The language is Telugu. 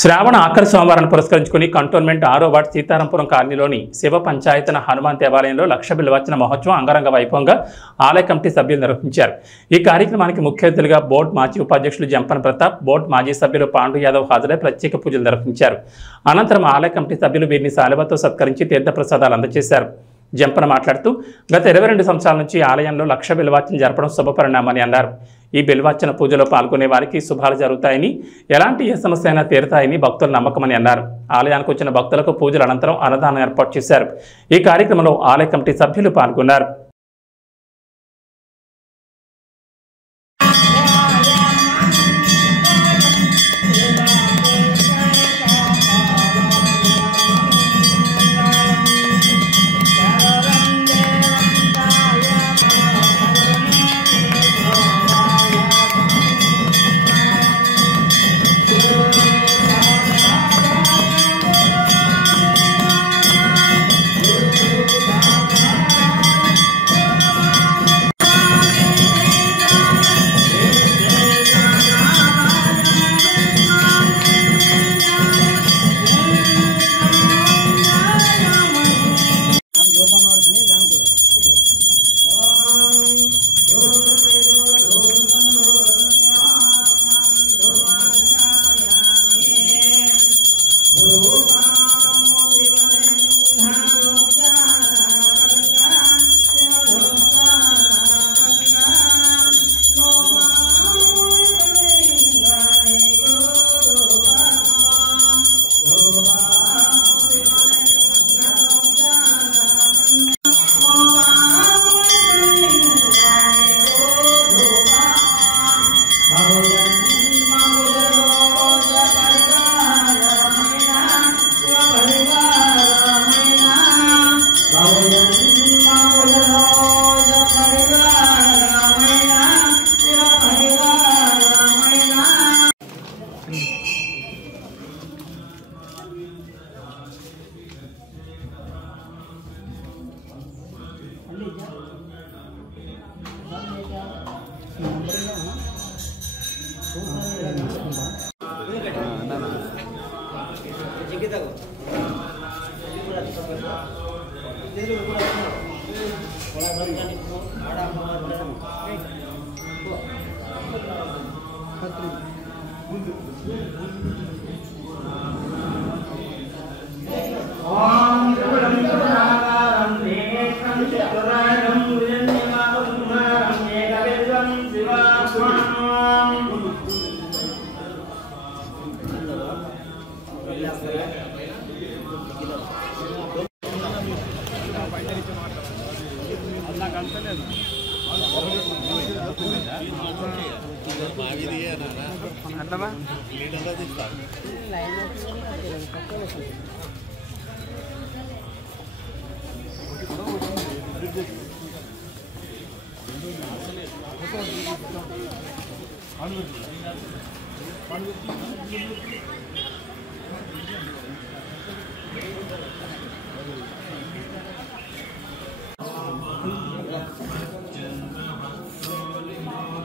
శ్రావణ ఆఖరి సోమవారాన్ని పురస్కరించుకుని కంటోన్మెంట్ 6వ వార్డు సీతారాంపురం కాలనీలోని శివ పంచాయతన హనుమాన్ దేవాలయంలో లక్ష బిల్వచన మహోత్సవం అంగరంగ వైభవంగా ఆలయ కమిటీ సభ్యులు నిర్వహించారు. ఈ కార్యక్రమానికి ముఖ్య అతిథులుగా బోర్డు మాజీ ఉపాధ్యక్షులు జంపన్ ప్రతాప్, బోర్డు మాజీ సభ్యులు పాండు యాదవ్ హాజరై ప్రత్యేక పూజలు నిర్వహించారు. అనంతరం ఆలయ కమిటీ సభ్యులు వీరిని శాలువాతో సత్కరించి తీర్థప్రసాదాలు అందజేశారు. జంపన మాట్లాడుతూ గత 22 సంవత్సరాల నుంచి ఆలయంలో లక్ష బిల్వార్చన జరపడం శుభపరిణామని అన్నారు. ఈ బిల్వార్చన పూజలో పాల్గొనే వారికి శుభాలు జరుగుతాయని, ఎలాంటి ఏ సమస్య అయినా తీరుతాయని భక్తుల నమ్మకమని అన్నారు. ఆలయానికి వచ్చిన భక్తులకు పూజల అనంతరం అన్నదానం ఏర్పాటు చేశారు. ఈ కార్యక్రమంలో ఆలయ కమిటీ సభ్యులు పాల్గొన్నారు.